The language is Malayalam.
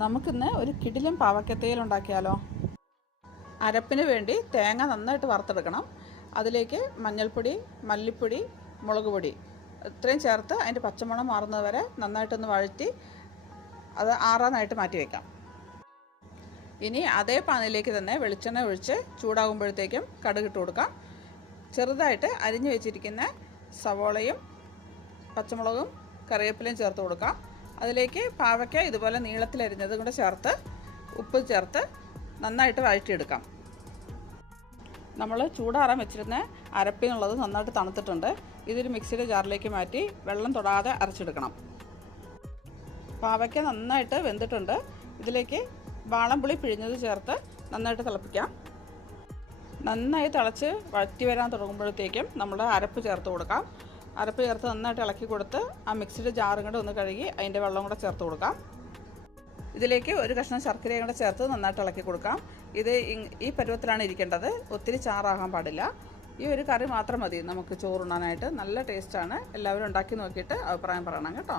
നമുക്കിന്ന് ഒരു കിടിലും പാവക്കത്തേൽ ഉണ്ടാക്കിയാലോ? അരപ്പിന് വേണ്ടി തേങ്ങ നന്നായിട്ട് വറുത്തെടുക്കണം. അതിലേക്ക് മഞ്ഞൾപ്പൊടി മല്ലിപ്പൊടി മുളക് പൊടി ഇത്രയും ചേർത്ത് അതിന്റെ പച്ചമണം മാറുന്നത് വരെ നന്നായിട്ടൊന്ന് വഴറ്റി അത് ആറാനായിട്ട് മാറ്റി വയ്ക്കാം ഇനി അതേ പാനിലേക്ക് തന്നെ വെളിച്ചെണ്ണ ഒഴിച്ച് ചൂടാകുമ്പോഴത്തേക്കും കടുകിട്ട് കൊടുക്കാം. ചെറുതായിട്ട് അരിഞ്ഞു വെച്ചിരിക്കുന്ന സവോളയും പച്ചമുളകും കറിവേപ്പിലയും ചേർത്ത് കൊടുക്കാം. അതിലേക്ക് പാവയ്ക്ക ഇതുപോലെ നീളത്തിലരിഞ്ഞതും കൂടെ ചേർത്ത് ഉപ്പ് ചേർത്ത് നന്നായിട്ട് വഴറ്റിയെടുക്കാം. നമ്മൾ ചൂടാറാൻ വെച്ചിരുന്ന അരപ്പിനുള്ളത് നന്നായിട്ട് തണുത്തിട്ടുണ്ട്. ഇതൊരു മിക്സിയുടെ ജാറിലേക്ക് മാറ്റി വെള്ളം തൊടാതെ അരച്ചെടുക്കണം. പാവയ്ക്ക നന്നായിട്ട് വെന്തിട്ടുണ്ട്. ഇതിലേക്ക് വാളംപുളി പിഴിഞ്ഞത് ചേർത്ത് നന്നായിട്ട് തിളപ്പിക്കാം. നന്നായി തിളച്ച് വഴറ്റി വരാൻ തുടങ്ങുമ്പോഴത്തേക്കും നമ്മൾ അരപ്പ് ചേർത്ത് കൊടുക്കാം. അരപ്പ് ചേർത്ത് നന്നായിട്ട് ഇളക്കി കൊടുത്ത് ആ മിക്സിയുടെ ജാറും കൂടെ ഒന്ന് കഴുകി അതിന്റെ വെള്ളം കൂടെ ചേർത്ത് കൊടുക്കാം. ഇതിലേക്ക് ഒരു കഷ്ണം ശർക്കരയും കൂടെ ചേർത്ത് നന്നായിട്ട് ഇളക്കി കൊടുക്കാം. ഇത് ഈ പരുവത്തിലാണ് ഇരിക്കേണ്ടത്. ഒത്തിരി ചാറാകാൻ പാടില്ല. ഈ ഒരു കറി മാത്രം മതി. നമുക്ക് ചോറുണ്ണാനായിട്ട് നല്ല ടേസ്റ്റാണ് എല്ലാവരും ഉണ്ടാക്കി നോക്കിയിട്ട് അഭിപ്രായം പറയണം കേട്ടോ.